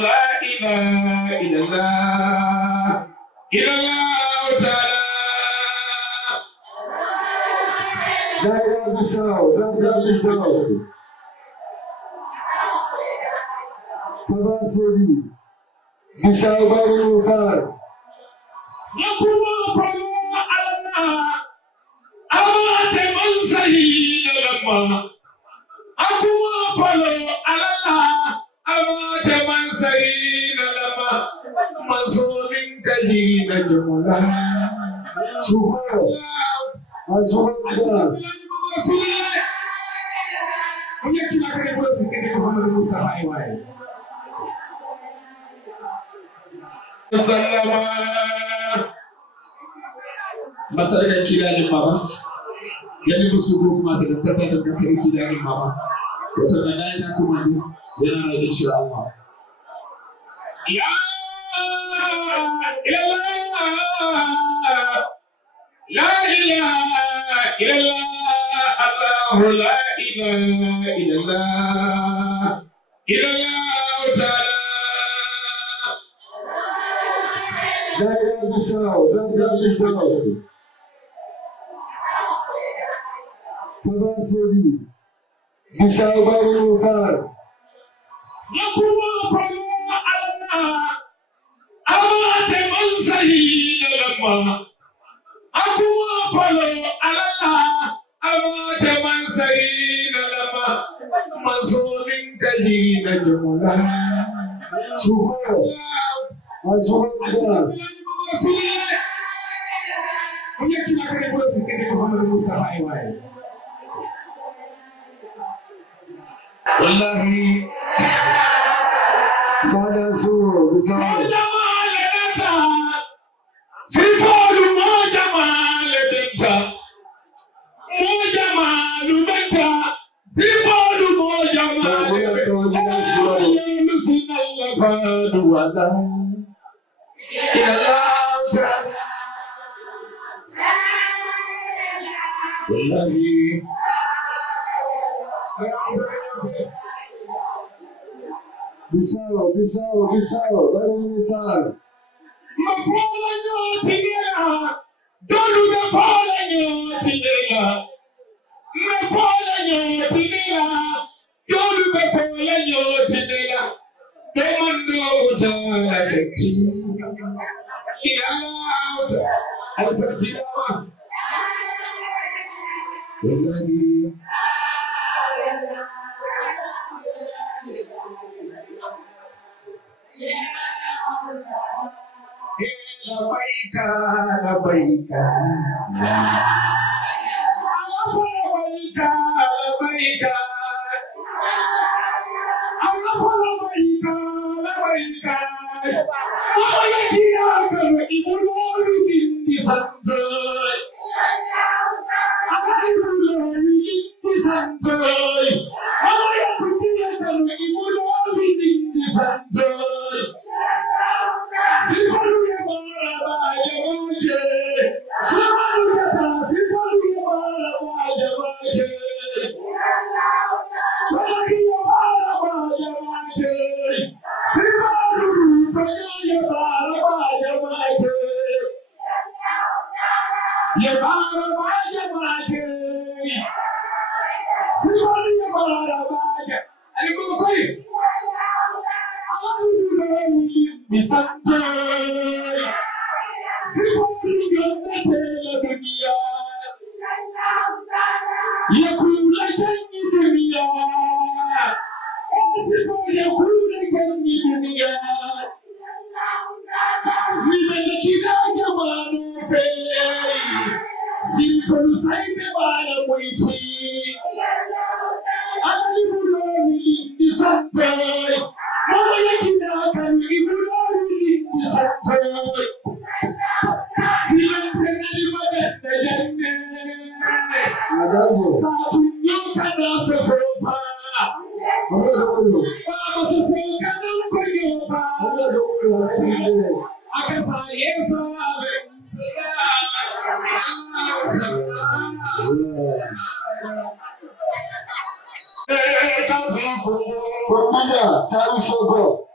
لا إله إلا الله إلا الله تعالى. Daira Bissau. Tabasiri. Bissau Barutar. Yakuma Palu Allah. Amate Mansahi Lama. Akuma Palu Allah. Amate Mansahi Lama. Masomin Kahina Jumla. Super. Azura. Masarkan kilalin mama yani musu ko kuma sai ka tabbatar da sai kilalin mama wato da yana kuma ne yana da insha Allah ya ilallah la ilaha illallah Allah la ilaha illallah illallah ta'ala. Daira Bissau. Tabasiri. Bissau Barutar. Yakuma Palu Allah. Amate Mansahi Lama. Akuma Palu Allah. Amate Mansahi Lama. Masomin Kahina Jumla. Super. Azura. Wallahi Bada su Bissau. Sifaru Mojamalu Benta. Mojamalu Benta. Sifaru Mojamalu Benta. Sinallafadu wala. Ilallah ta'ala. Wallahi. Bissau Barutar. Mafola nyotinela. Dolu mafola nyotinela. Mafola nyotinela. Dolu mafola nyotinela. Demando utala fekti. Ilallah ta'ala. Al-Sakirama. Wallahi. لبيك Formiga, Sérgio Socorro.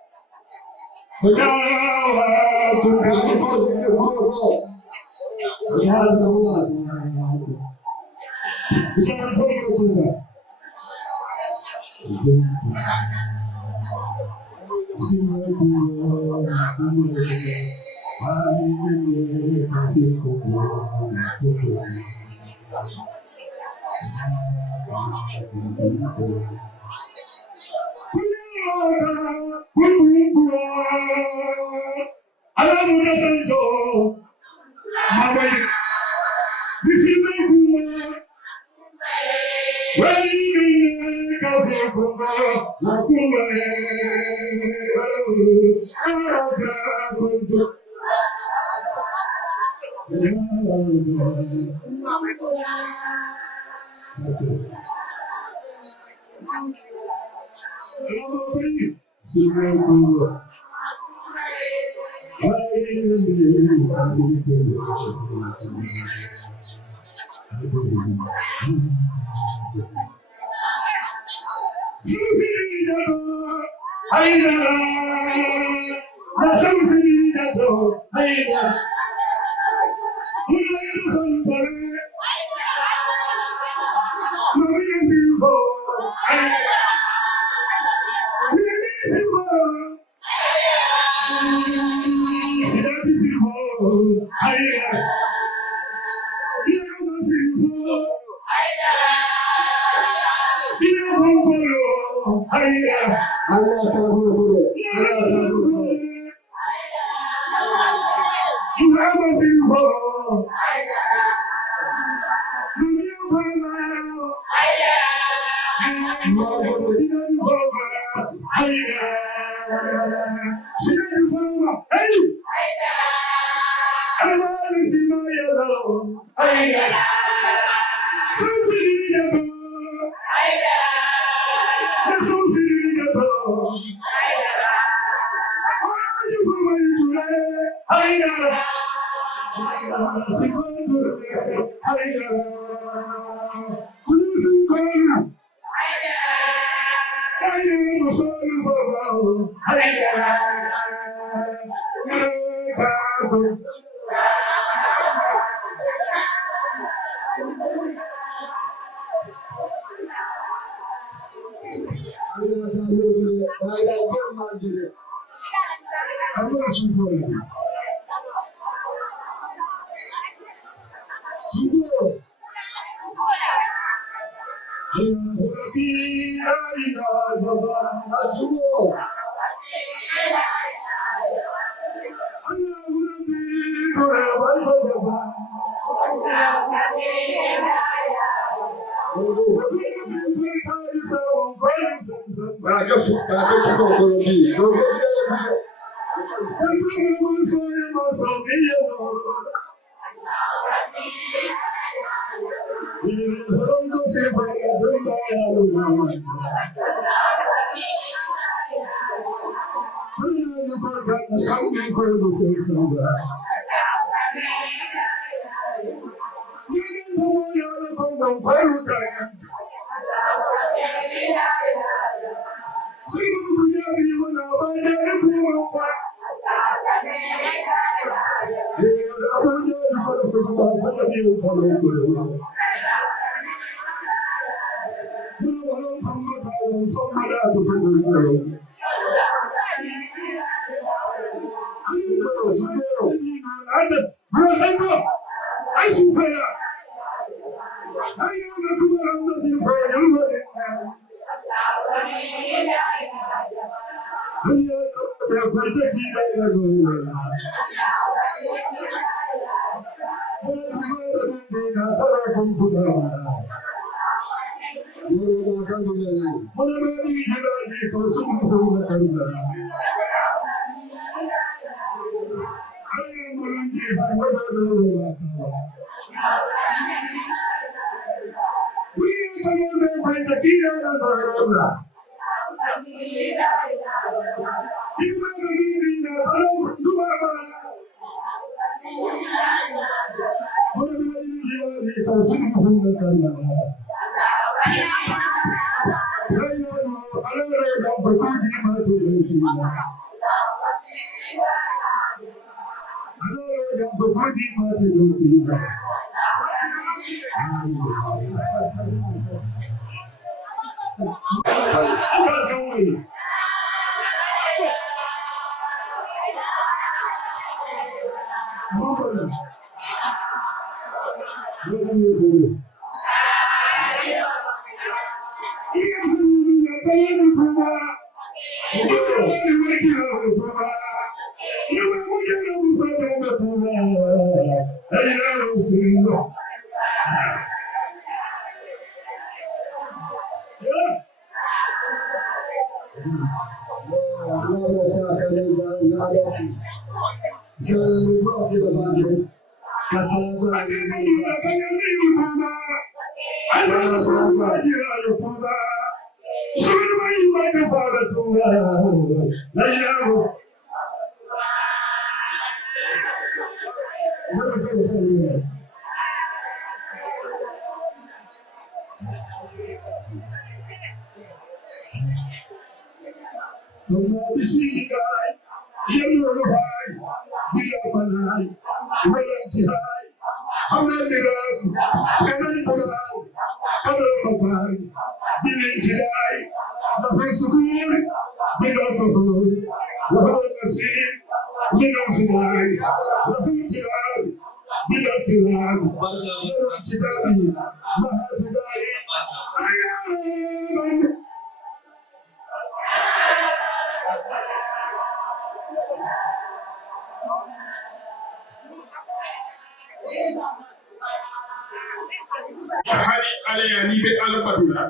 Hari alaya ni be ala batula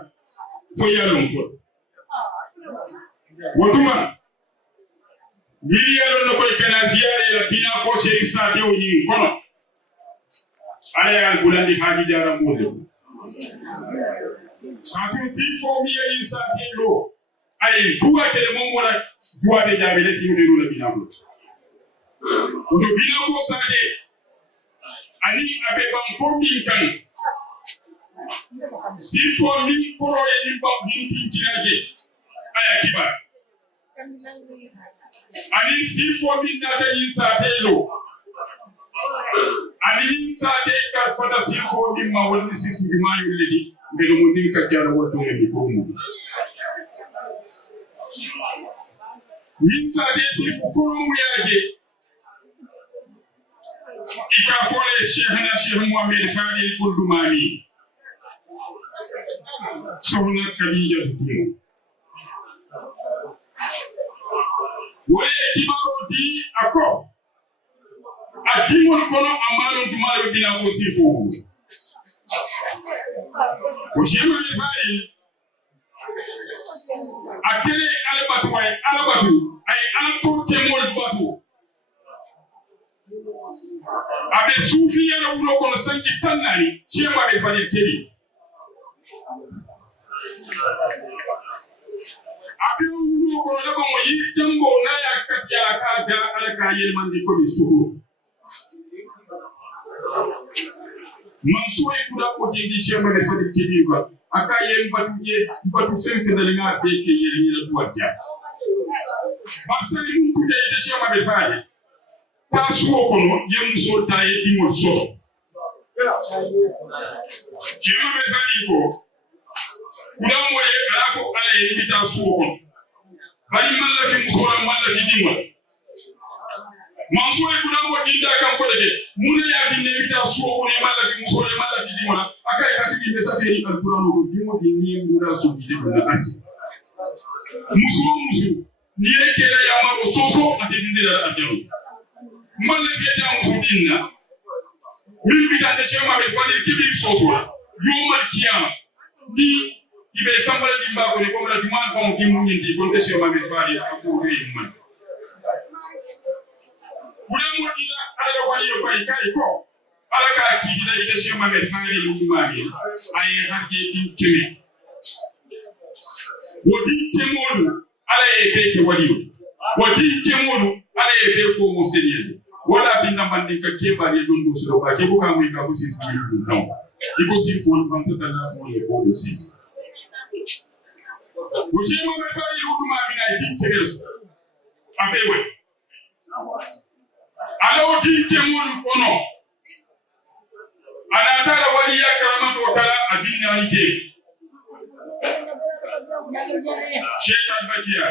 fo yalon fo wotuma miliyaro no ko kana ziyare la bina ko sey sa tew ni kono alaya bulandi haji jara mode sakin si fo mi yi sa telo ay duwa ke mo wala duwa de jabe le si mo la bina ko to bina ko sa de ani abe bam ko min kan s'il faut min foro e min bam min pintirage aya kiba ani s'il faut min nata insatelo ani insate ka fata s'il faut min ma wonni s'il faut ma yulidi be do mon din ka jara wodo mi ko mu insate s'il faut foro mu yaage ika fole Cheikh Mohamed Fadil Kouldoumani sohna Khadija Dimo wole kibaro di ako akimon kono amalo dumalo bina ko sifo o Cheikh Mohamed Fadil akere alabatu ay alako kemol batu abe sufi yana wulo kono sanki tannani Cheikh Mohamed Fadil kedi abe wulo kono lako mo yi jambo na ya katya ka alaka yelmandi ko mi suhu mansoy kuda ko jindi Cheikh Mohamed Fadil kedi ko akaye batu sense dalinga beke yelmi la duwaja basali mun kude de Cheikh Mohamed Fadil Pasuo kono yemuso taye dimol so Cheikh Mohamed Fadil ko kuda moye alafo ala invita suo kono bari malla fi musora malla fi dimol manso e kuda mo dinda kan ko de mune ya dinne invita suo kono malla fi musora malla fi dimol akai ka di be saferi alquran ko dimo di ni mura so di na ati musu ni ekele ya maro soso ate dindira adjaru man la fieta musudinna min bitande Cheikh Mohamed Fadil kibir sosora yomal kiyama ni ibe sambala dimba ko ni ko la duman fam ki munyindi ko Cheikh Mohamed Fadil ko re man buda mo ila ala wali ko kai ko ala ka kiti da ita Cheikh Mohamed Fadil dumani ay hakki din kimi wodi kemolu ala e beke wali wodi kemolu ala e be ko mo seniyel wala binda mandi ka keba ni dondo so ba ke buka mu ka fusi fi ni taw iko si fo ban sa tala fo ni ko si o Cheikh Mohamed Fadil duma mi na di kebel so abewe alaw dinke mol kono ana tara waliya karamato kala adina ite Sheikh Al-Bakia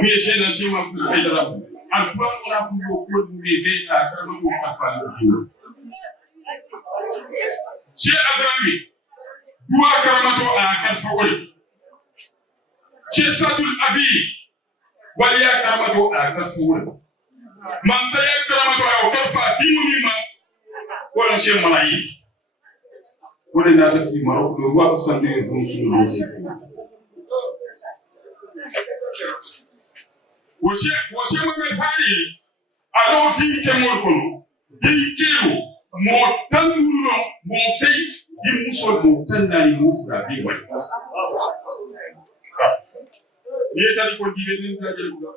mi shena shema fu aidara alquran ora ku ko bebe a karamato kafal Sheikh Adrami duwa karamato a kalfawol Sheikh Sadul Abi waliya karamato a kalfawol man saya karamato a kalfa dimu mimma wala Sheikh Malayi wala na tasi maroko wa sande dum sunu ci wo Sheikh Mohamed Fari alo dinke mol kono dinkelu mo tanduro mo sey di muso mo tandari mo fura bi wai ye tali ko dibe ni tajel ko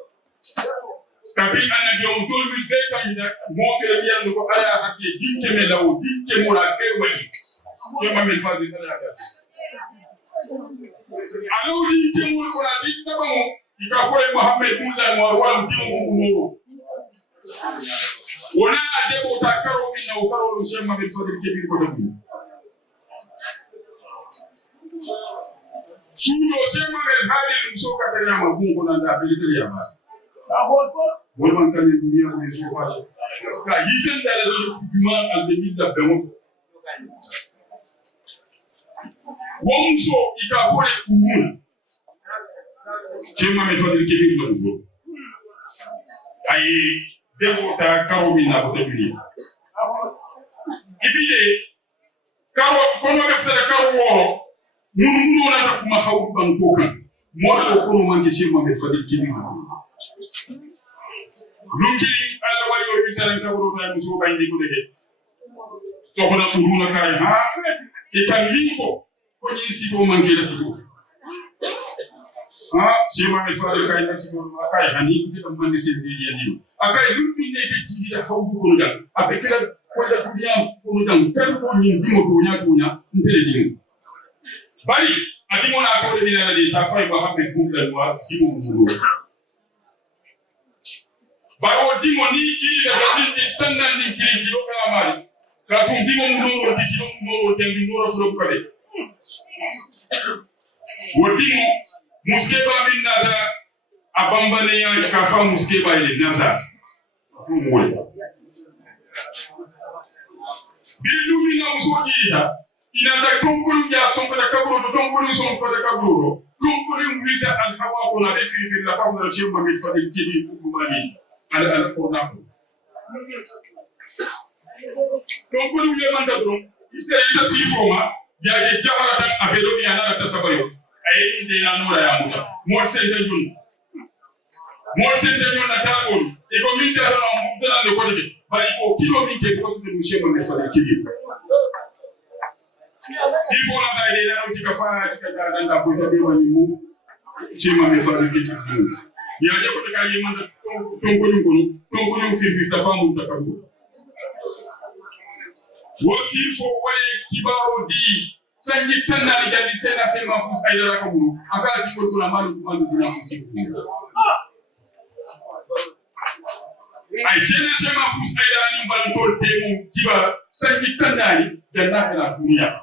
kabi annabi on dolmi be kanja mo fere yalla ko aya hakke dinke me lawo dinke mo la be wai Sheikh Mohamed Fari tala ka alo dinke mo ko la di tabamo ika fo Mohamed Moulla mo wala dingo mo wala debo ta karo min na karo Sheikh Mohamed Fadil Kebir ko dum sudo Sheikh Mohamed Fadil so ka tanya ma gungo na da biliter ya ba wala man kan duniya ne so fa ka yitan da su juma al-jamil da bemo won so ika fo le umul Sheikh Mohamed Fadil Kebir ko dum ay debo ta karo min na ko dum ibile karo kono deftere karo woro mun na ta kuma hawdu ban ko kan mo do kono man ke Sheikh Mohamed Fadil Kebir lungi alla wali o bitare kabro ta muso bandi ko deke so ko na turuna kay ha e kan minfo ko ni siko man ke la siko Sheikh Mohamed Fadil kay na siko kay hani ko dum man se zeriya ni akay lumbi ne ke jiji da hawdu ko dal abekira ko da duniya ko dum fer ko ni dimo ko nya ntele dimo bari adimo na ko de dina di sa fay ba habbe kumla wa dimo mulo baro dimo ni di da di tannan ni kiri di kala mari ka dum dimo mulo di dimo mulo de di mulo fro ko de wodimo muskeba minna da abambane ya kafa muskeba ile naza kumwe bilumi na musojida inata konkolu ja sonko da kaburo to konkolu sonko da kaburo konkolu wida al hawa kuna refi la fawza Sheikh Mohamed Fadil Kebir kubani al qur'an konkolu ye manda bro isere ita sifoma ya je jaharatan abelo ya na tasabayo ayi inde na nura ya muta mo sente jun na tabol e ko min ta na mo dana de ko de bari ko kilo min ke ko fu de Sheikh Mohamed Fadil Kebir sifo na da ile na utika fara tika da da ko sabe wani mu Sheikh Mohamed Fadil Kebir ya je ko daga yi manda tonkolun fifi ta famu ta kabu wasifo wale kibaro di sanyi tanna ni jandi sena sema fu aidara kaburu aka diko kula malu dina musifu ay sena sema fu aidara ni mbal tol temu kiba sanyi tanna ni jannata la dunya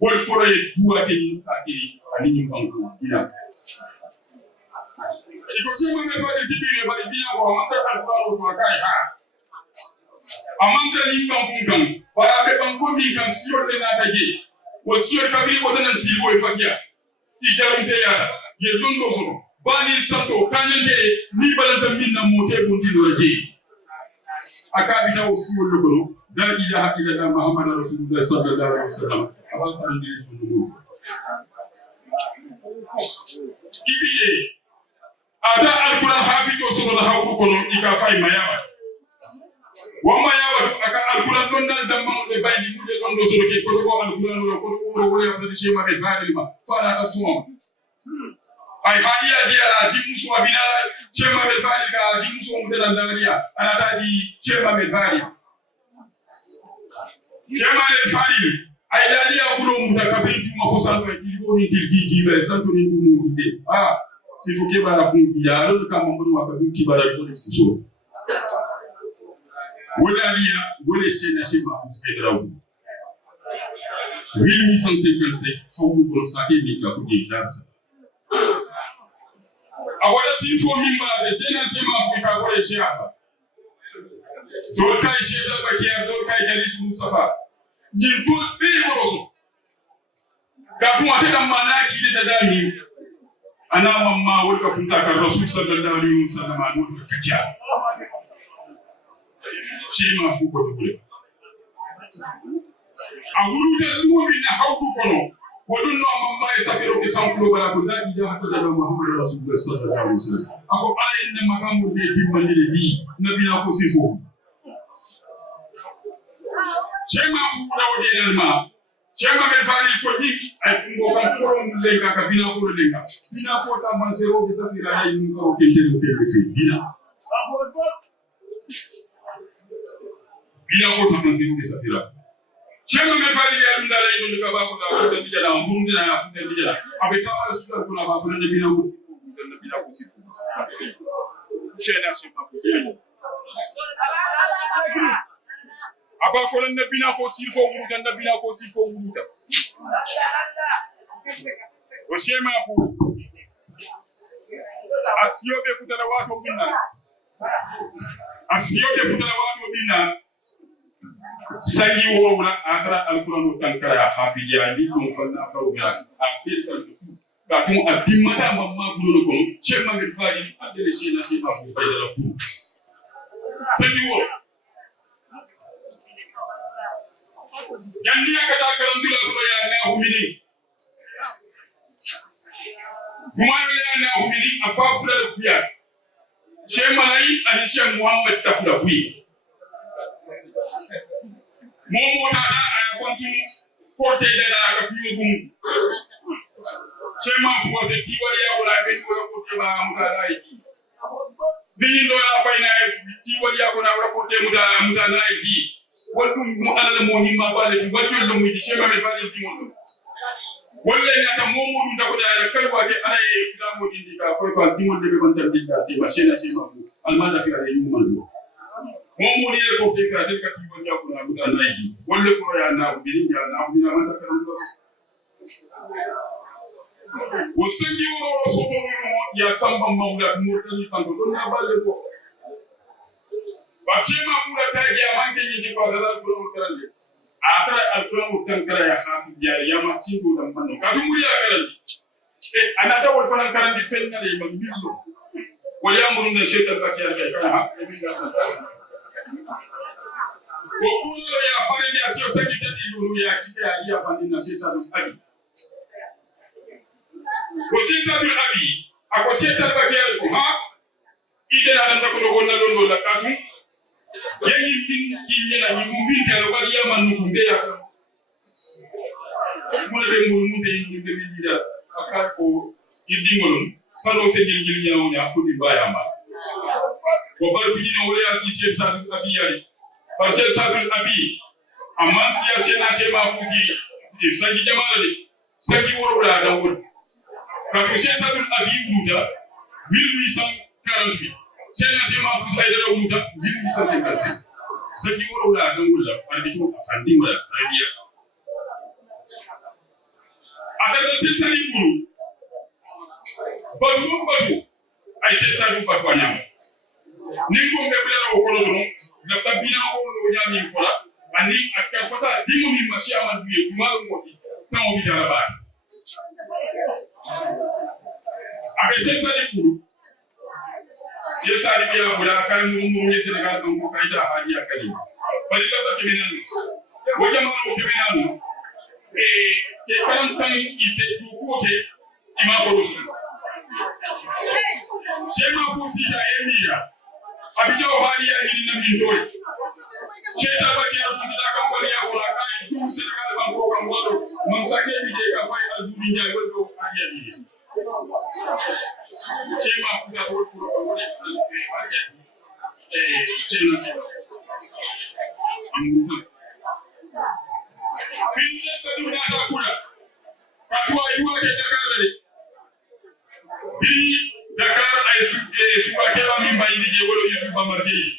wal foroye duwa ke ni sakiri ani ni banko dina iko Sheikh Mohamed Fadil Kebir ba dina ko amanta alquran ko kai ha amanta ni banko kan para be banko mi kan siyo le na taje wasiyar kabiri ko tanan tilbo ifakia ijarunte ya ye londo so bani santo kanyande ni balanta minna mote bondi do je akabi na usiyo lokono la ilaha illallah muhammadur rasulullah sallallahu alaihi wasallam afansa ndi sundu ibiye ada alquran hafijo so do hawdu kono ika fay mayawa wama yawa aka alquran don dal damma be bayni mu de don do so ke ko alquran ko ya fa Sheikh Mohamed Fadil ma fara asuma ay hadiya dia la di muso abinala Sheikh Mohamed Fadil ka di muso mu de dalaria ana ta di Sheikh Mohamed Fadil Sheikh Mohamed Fadil ay la liya bulo mu da kabri du ma fo santo di ko ni dirgi be santo ni du mu de sifu kibara kunki ya alo kama mbuni wakabin kibara kone fuso wala aliya wala sena shema fuso kedrawu 1857 hawu bon sake ni ka fuge dasa awala sifo mimba de sena shema fuso ka fole shapa dol kay sheta bakiya dol kay jalis mustafa ñin dol be foroso ga kuma ta dan manaki da dami ana mamma wurka funta ka rasul sallallahu alaihi wasallam an wurka kaja shema fu ko dole a wuru da duwi na hawdu kono wadun no mamma e safiro ki sankulo bala ko dadi da hatta da muhammad rasul sallallahu alaihi wasallam ako ayin ne makamu de dimmani de bi nabina ko sifo shema fu da wode dalma shema be fali ko ni ay fungo kan soro mun lenga ka bina ko lenga bina ko ta man sero be safira ay mun ko ke tere ko be fi bina ko ta man sero be safira shema be fali ya dunda lay dun ka ba ko ta ko be jala mun dina ya fu be jala abe ka ala sura ko na ba fu ne bina ko si shena shema ko aba folan nabina ko silfo wuruta nabina ko silfo wuruta o shema fu asiyobe futala wato binna sanyi wowla atara alquran tankara hafiya li dum fanna tawga akil ka tum adimata mamma bulo ko shema ngel fadi adele shena shema fu fayda ku sanyi wo Yandi aka ta karandula ko ya na humini kuma ya na humini afafura da kuya shema nayi ali shan muhammad takula kuyi momo ta da afansu porte da aka fiyo gum shema fu wase kiwari ya wala ben ko ko te ba mutana yi bin do ya faina kiwari ya ko na wala porte mutana yi wadum mu alal muhimma bale bi wajul lu mi shema me fadi timon walla ni ata momo dum dako da kalwa ke ay kidamu dindika ko ko timon de be bantar dinda te masena shema fu almada fi ale yumman momo ni ko te fa de ka timon ya ko na buda nayi walla fo ya na bi ya na bi na mata kan do wasani wo so ko ya samba mawla murtani santo don na balle ko Bashema fura taji amange nyingi kwa dalal Qur'an karande atara al-Qur'an tankara ya hafi ya masibu da manno kadumuri ya karande anata wal fanan karande fenna le magbillo wal yamuru na shaytan bakiyar kai kana ha ko kullu ya parende asio sakita diluru ya kika ya fandina shesa dum abi ko shesa dum abi ako shaytan bakiyar ko ha ite na dan ko do na don la kadu yengi bin kinyela ni mumbinde alobali ya manukumbe ya mole be mumbinde ni be bidida akako idingolon salo se jengil nyawo nya fudi bayamba ko bar bi ni wala si chef sadul abi yari par chef sadul abi amansi ya shena shema futi sangi jamala de sangi wala da wol ka chef sadul abi buda 1848 Sena shema fu ay dara wuta din sa sen kalsi sanni woro la dan wulla pardi ko sandi wala sadiya adada se sani buru batu ay se sadu batu anyam ni ko be bela ko ko don lafta bina ko no nyami fola ani atka fata dimo mi mashi amal biye kuma mo ti tawo bi dara ba abe se sani buru Jesa ni biya guda kan mun ne Senegal don ko kai da hadiya kali bari la ta kiminan wajen ma ko kiminan ke kan kan ise ko ke ima ko rusul shema fu si ta emira abijo hadiya ni na min dole sheta ba ke asan da kan bari ya wala kai du Senegal ban ko kan wado man sake bi de ka fai albumin ya godo hadiya ni Chema fuga ko furo ko woni hadiya chema Princess Aduna ta kula. Katuwa iwa ke Dakar ne. Bi suwa keba min bayindi je wolo yusufa marjeji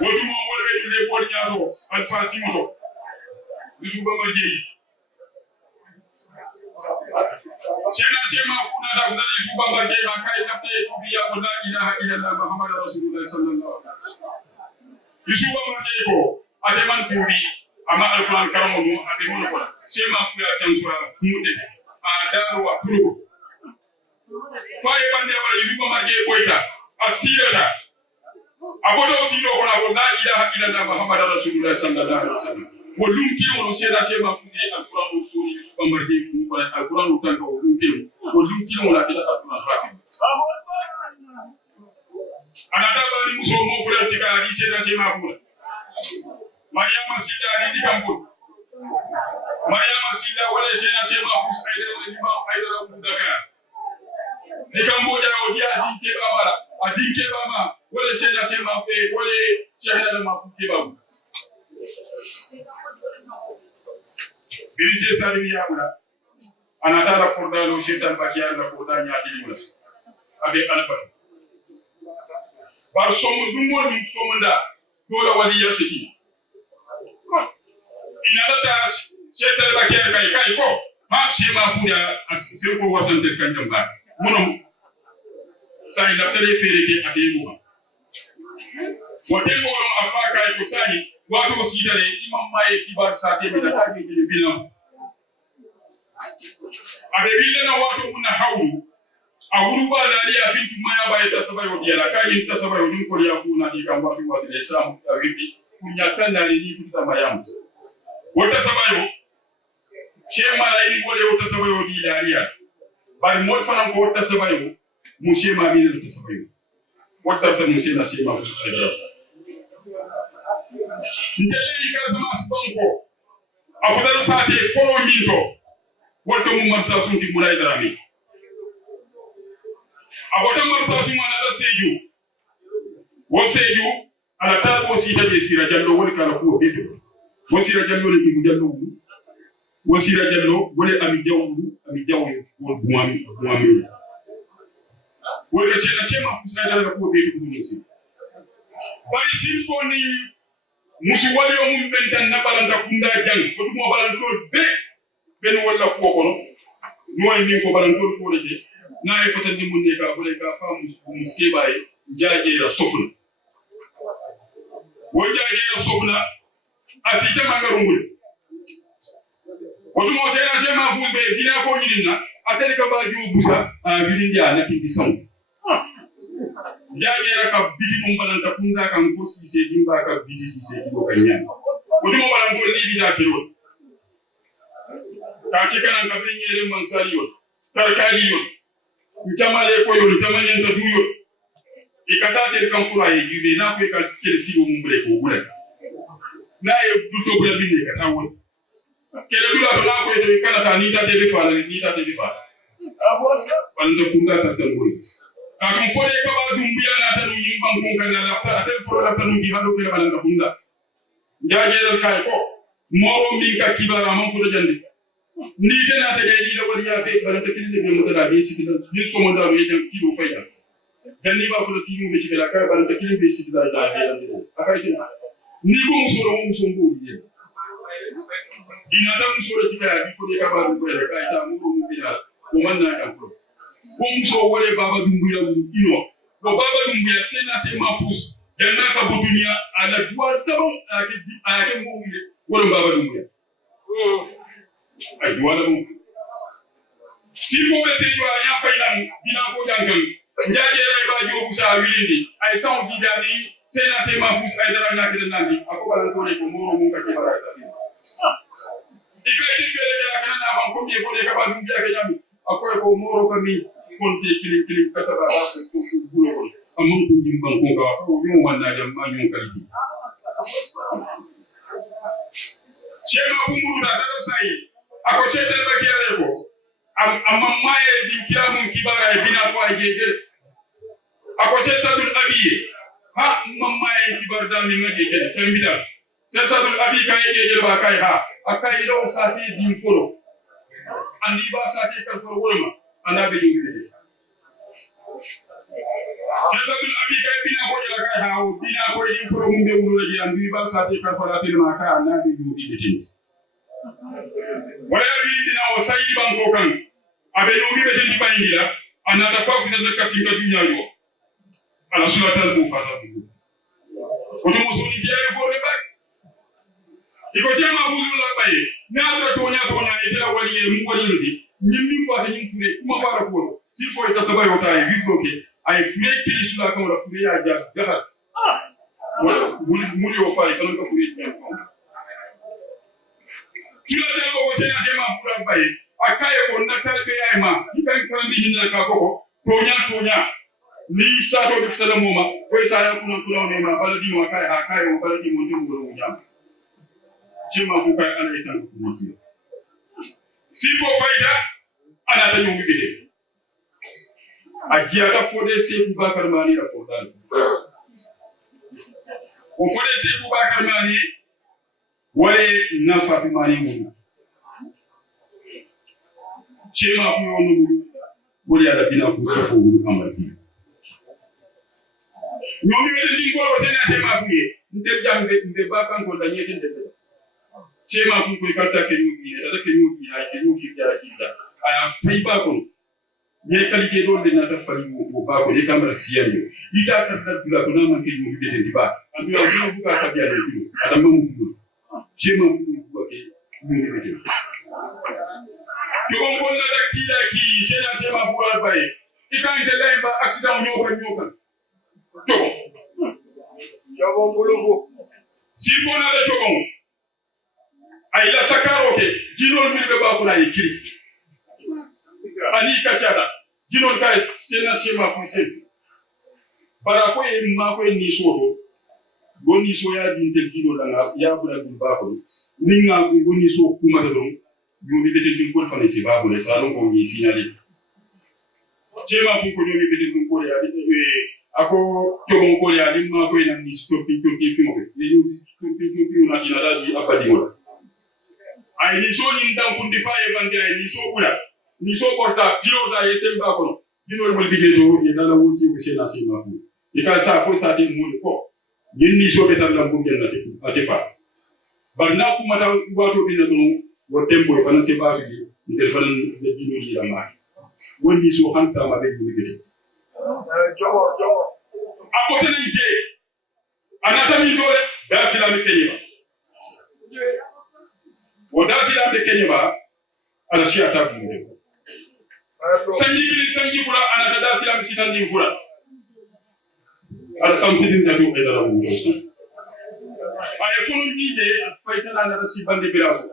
wotumo wolɓe ɗude ɓoɗi ñaato alfa simoto yusufa marjeji sena sema funata futata yusufa marjeji ma kay nafte tubiya fo la ilaha illallah muhammadu rasulullah sallallahu alaihi wasallam yusufa marjeji ko ateman tubi ama alquran karamo mo ate mono fola sema fuya tansura mudete a daru wa pulugo faye bande wala yusufa marjeji koyta asirata aboto silo ko la la ilaha illallah muhammadu rasulullah sallallahu alaihi wasallam wo lumkiri wono seeda sema fuye alquran o suri yusufa marjeji ko alquran o tanka o lumkiri wo lumkiri wona kida alquran fatim anata bari muso mo fura tika di seeda sema fura Mariama Silla di kampul. Mariama Silla wala sena sema fus aidara na imam aidara budaka. Di kamboja odia dinke baba, adinke baba wala sena sema fe wala shahada na mafuke babu. Bilise sali ya bula. Anatara kordalo shetan bakiya na kordanya dilimula. Abe anaba. Bar somu dummo dum somunda dola wali yasiki. Inalata shetel bakiya kai ko ma shema fuya asirko watan del kanjam ba monom sai la tele fereke ademu wote mo afaka ko sai wado sitale imam maye kibar safe mi da tabi bi bilam abe bile na wado kuna hawlu awuru ba daliya bintu maya ba ita sabayo diala kai ita sabayo dun ko ya kuna di kan wadu wa de islam abibi kunya kan dali ni futa mayam wata sabayo shema la ili wole wata sabayo di daliya bari mo fanan ko wata sabayo mu shema bi wata sabayo wata ta mu shema shema ndele ikazama asbanko afudal saate foro minto wato mu marsa sunti mulay darami abota marsa suma na seju wo seju ala tabo sita be sira jallo woni kala ko beto wo sira jallo le bi jallo wo sira jallo wole ami jawwu wo buami wo le sena shema fusa jallo ko beto ko musi bari sinfoni musu wali o mum bentan na balanta kunda jang ko dum balanto be ben wala ko kono noy ni fo balanto ko le je na e fotan ni mun ne ka bole ka famu muske baye jaaje ra sofna wo jaaje ra sofna asita mangarungul ko dum o sena shema fu be dina ko nyidina atari ka ba ju busa a birindia na ki bisan jaaje ka biti mum balanta kunda kan ko sise dimba ka biti sise ko kanya wudimo balanto ni bi da kiro ta cikana ka bin yele mansari yo tarkali yo jamale ko yo jamane ta duyo ikata te kan fura yi gibe na ko ka skill si o mumbre ko gure na e duto bula bin ka tawo kele dula to na ko to kana ta ni ta te bi fala balanta kunda ta tango akum fode ka ba dumbiya na tanu yimbam ko kan la lafta atel foro lafta nu bi hado kele balanga bunda jaajeral kay ko moro min ka kibara man fudo jande ni tena ta jay ni la wari ya be balanta kili be mo da be siti ni so mo da be jam kilo fayda dan ni ba fudo simu be ci bela kay balanta kili be siti da da be akay tin ni ko musoro mo muso ngo ni ina ta musoro ci kay bi fode ka ba du be kay ta mo mo bi da ko man na kan ko muso wale baba dumbuya ino ko baba dumbuya sena se mafus dan naka bo dunia ala duwa tabon ake mo wile wala baba dumbuya ay duwa mo si fo be se duwa ya faylan bina ko jangal njaaje ray ba jobu sa wilindi ay saw di dani sena se mafus ay dara na kede nandi ako wala ko ne ko moro mo ka ci bara sa bi ikay di fere ya kana na ban ko mi fo de ka ba dumbuya ke jami akoy ko moro ko mi konte kili kasaba ba ko bulo ko amon ko jimban ko ka ko mi wanna jam ma nyon kaliti shema fumuru da dara sai ako shetel bakiyare ko amma maye di kiramun kibara bina ko ajeje ako sadul abiye ha mamma e kibar da mi ngade je sambida sadul abi kay je ba kay ha akay do sati din furo andi ba sati kal furo wolma anda be jogide Jazabul abika bina ko jala kay hawo bina ko yin furo mun be wuro ji an bi ba sa te kan fara te ma ka na bi yu bi bitin wala bi dina o sayidi banko kan abe yo bi bitin ba indila anata fafu na kasinga dunya yo ala sulatal bu fata bu ko to mo soni biya fo le ba iko sema fuzu la baye na atra tonya etela wali mu wali lodi nyimmi fo ta nyim fure kuma fara ko si fo ita sabay wota ay bi bloqué ay fure kili sula ko la fure ya ja gaxal wala muri o fay tan ko fure ci ko tula de ko sena jema fura baye akaye ko na talbe ay ma ikan kan ni hinna ka foko tonya ni sa to def tala moma fo sa ya kuna ne ma baladi mo akaye o baladi mo ndum go jam jema fu kay ala itan ko mo si fo fayda ana ta ñu bité ajiata fode se Boubacar Mali rapportal o fode se Boubacar Mali wale nafa bi mali mu chema fu yonu wole ada bina ko so fo amati ñomi wete ni ko sena chema fu ye nte jambe nte bakan ko danyete ndete chema fu ko kalta ke ñu bi ada ke ñu bi ay ke ñu bi ja kita aya faiba ko ne kalite do de na ta fali mo ba ko de kamra siyanyo ita ta ta dula ko na man ke ñu bi de di ba andu ya ñu bu ka ta biya de kilo adam mo mu chema fu ko ke ñu bi de to on na da kila ki sena chema fu al baye ikan de lay ba accident ñokan Jobon bulugo. Sifo na da jobon. Ay la sakaro ke ginol mi be ba ko na yikiri. Ani ka kada. Ginol ka sena shema fu sen. Para fo e ma ko ni sodo. Goni so ya din tel ginol la ya bula dum ba ko. Ninga goni so kuma ta don. Yo mi be din ko fa ne se ba ko le salon ko ni signalé. Chema fu ko ni be din ko ya ako jobon ko ya limma ko ina ni stopi fimo ke ni stopi na ina dadi abadi wala ay ni so ni ndam ko difaye bande ay ni so kula ni so porta kilo da yesemba ko dino mo bige do ni dala wosi ko sena sima fu ika sa fo sa de mo ko ni so betal lam bu gel na te atifa barna ku mata wato bi na no wo tembo fa na se ba fi ni del fa de dino ni la ma woni so hansa ma be ni bige Apote na ide anata mi dole dasila mi kenyeba wo dasila de kenyeba ala shi atabu ne sanji fura anata dasila mi sitandi fura ala samsidin da do e dara mu do sa ay funu ide faytana na si bande biraso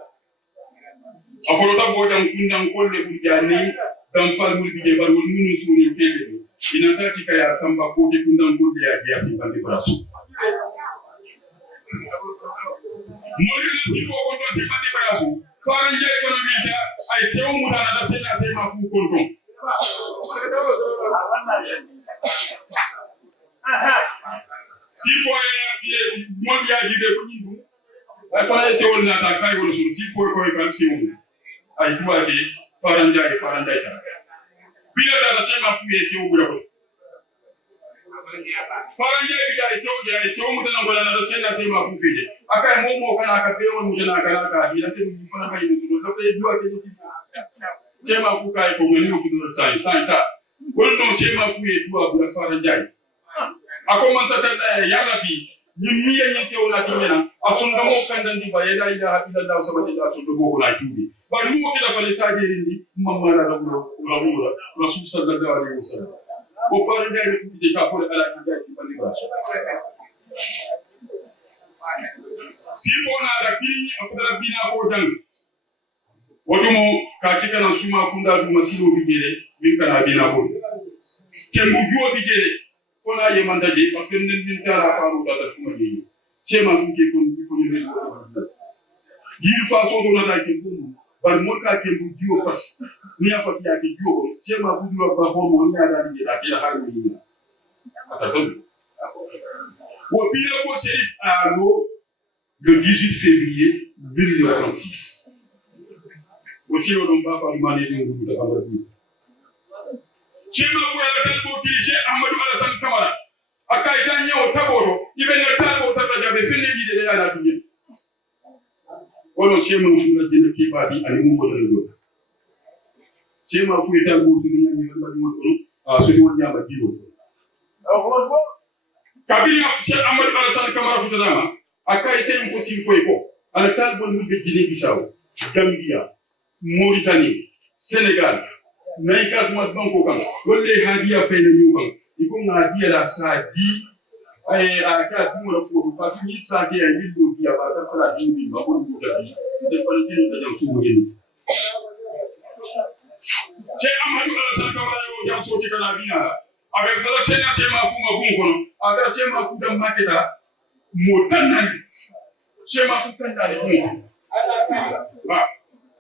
aforo ta bo jam kundan kolle burjani dan fal mulbi bar wol munu suni tele inataki kaya samba kote kundan kote ya kiasi bandi barasu mori na sifo kondo si bandi barasu fara nje kono bisha ay sewu mutana da sena sema fu kondo sifo ya mori ya jibe ko nyindu ay fara sewu na ta kay wala sun sifo ko kan sewu ay duwa ke fara nje ta bila da sema fu yesi ubura ko faranje bija iso mutana ngola na sena sema fu fije akai momo kana ka bewo mutana kana ka ila te ni fana mai ni do te duwa ke ni sema fu kai ko ngani fu do sai ta wono sema fu ye duwa bula faranje ako mansata ya rabi ni miye ni se ona timena asunda mo kanda ndi ba yada ila ila sabati da asunda go na tubi ba ni mo kila fale sa de ndi mamma la la rasul sallallahu alaihi wasallam ko fara da ni de ka fara ala da si bali ba sifo na da kini afdara bina ko dan wato mo ka kika na suma kunda du masilo bigere min kana bina ko kembu juo bigere kona ye mandaje parce que nden tara faru da kuma yi chema funke ko ni fo ni yi fa so do na da kembu bar mo ka kembu juo fas ni ya fas ya ke juo chema fu do ba ho mo ni ada ni da kila haru ni ataton wo bile ko Chérif Allo le 18 février 1906 aussi on va pas demander de vous da ba Chema fu ala talbo kili Sheikh Ahmadou Alassane Camara akay tan nyaw taboro ibenga talbo tabra be fenne di de yana tuje wono Chema fu la dina ki baadi ali mu wala do Chema fu talbo su ni ngi ba mo ko su ni won nyama diwo kabila Sheikh Ahmadou Alassane Camara fu dama akay sen fo sin foy ko ala talbo mu be Guinée Bissau Gambia Mauritanie Sénégal nay Casamance banko kan wolle hadiya fayna ñu kan iko hadiya la sadi ay aka dum la ko ba ki sadi ay bildo biya ba ta fala dum ba ko ko da de fala dinu da jam sumu genu che Ahmadou Alassane Camara yo jam so ci kana bina avec sala sena sema fu ma gun kono aga sema fu da maketa mo tannan sema fu tannan ko ba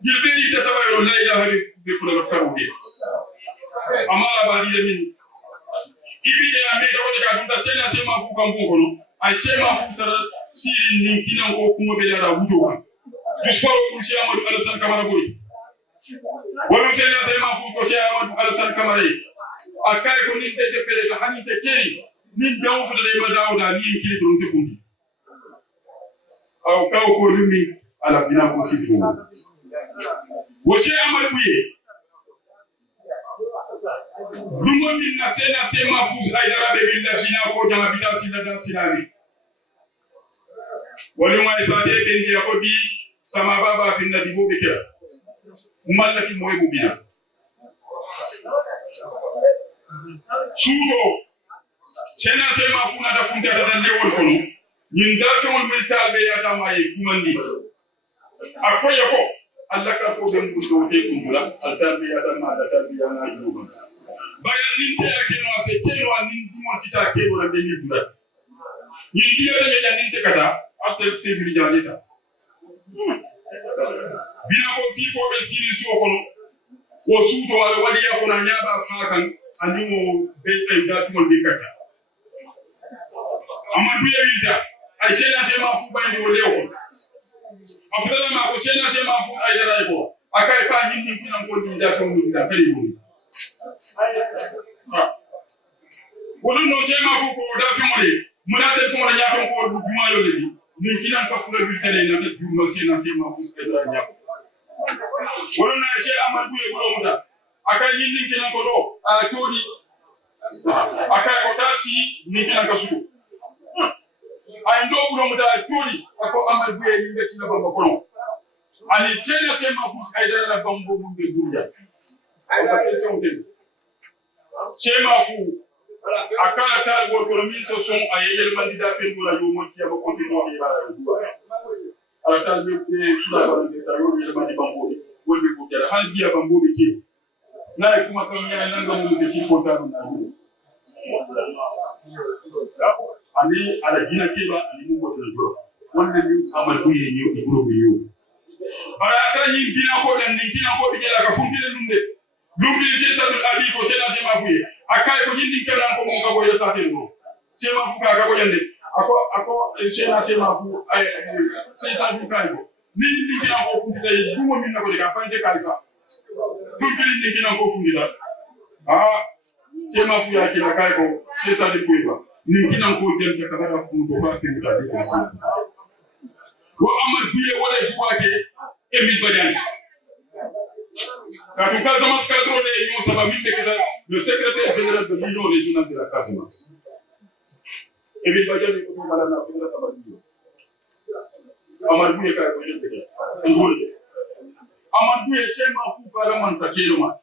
jilbeni tasawiro la ilaha illa Allah amala badi yamin ibide ameda wala ka dunda sena sema fu kan kono ay sema fu tar sirin nin kinan ko kuma be da wuto kan dusfaro ko Cheikh Ahmadou Alassane Camara buri wala sena sema fu ko Cheikh Ahmadou Alassane Camara akay ko nin de pele ko hanin te keri nin dawo fu de ma dawo da ni kiri don se fundi aw kaw ko limi ala bina ko si fu wo Cheikh Ahmadou buye Lungo minna sena sema fuz aidara be billa fina ko jama bita sila dan silami wali ma isade be ndiya ko bi sama baba finna di bobe kera malla fi moy bubina sudo sena sema funa da funta da lewol kono ñin da fi wol militar be yata may kumandi akoya ko Allah ka fo be mbudo te kumbula altarbiya da ma da tarbiya na yugo bayan nin te akeno ase keno nin dimo tita keno na be ni dura nin diya de ya nin te kada after seviri jaleta bina ko si fo be siri so kono wo sudo wala wali ya kono nyaba fakan ani mo be da fi mo be kaka amadu ya wilda ay sena sema fu bayndi wo lewo afdala ma ko sena sema fu ay dara ko akay pa nyindi kinan ko ni da fu mu da kali mu wala no sema fu ko da fi mo de muna te fu mo ya ko du ma yo le ni kinan ka fu le bi tele na te du no sena sema fu ay dara ya wala na Cheikh Ahmadou e ko muta akay nyindi kinan ko do a todi akay ko tasi ni kinan ka su ay ndo bulo muta todi ako Ahmadou e ni ngesi na bamba kono ani sena sema fu ay dara la bambo mu be durja ay ba question te sema fu akala tal go ko min so son ay yel mandi da fe ko la yo mo ti ba ko ti no e ba ala tal be sula ba de ta yo yel mandi bambo wol be ko jara hal biya bambo be ke na kuma kan ya nan ga mu be ki ko ta na ani ala dina keba ani mu ko na joro wonde ni Ahmadou ye yo e guro yo bara ata ni bina ko dan ni bina ko be jela ka fumbile lumde Cheikh Sadul Abi ko sena sema fuye akay ko jindi kenan ko mo ka boye satel mo sema fu ka ko yande ako sena sema fu ay Cheikh Sadul kay ko ni kina ko fu tay dum min na ko diga fanje kalisa dum ni kina ko fu dida sema fu ya kina kay ko Cheikh Sadul fuye ni kina ko dem ka kada ko do fa fi ta de ko wo Ahmadou ye wala duwake Emile Badiane quand on Casamance cadre de l'Union, ça va vite le secrétaire général de l'Union régionale de la Casamance. Et bien, il y a des gens qui ont la Tabadio. Ahmadou est quand même de Ahmadou est chez ma fou par la Mansakéloma.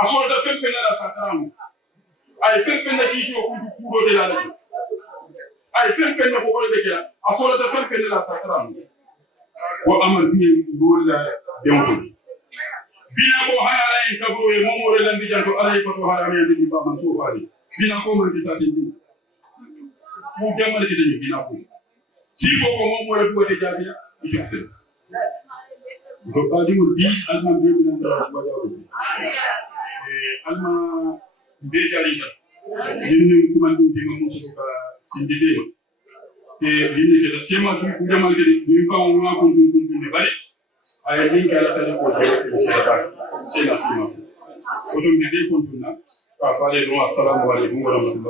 À son de fait, c'est la Satan. À fait, c'est la qui au coup de la vie. À fait, c'est la forêt de Kéla. À son de fait, c'est la Satan. Ou Ahmadou est la Déontologie. Bina ko hayala en kabo e momo re landi janto alay fato harami andi ba man to fali bina ko man disati ni mo jamal ki dañu bina ko si fo ko momo re duwate jabiya ifte ko badi mo bi alma be bina da ba jawu alma be jali da jinni ko man dum de mo so ka sindide e jinni ke da sema fu ko jamal ke ni ba mo ma ko dum bari ay din kala tare ko c'est la sima oɗon ne ɗe kontunna ka faale ɗum assalamu aleykum wa rahmatullah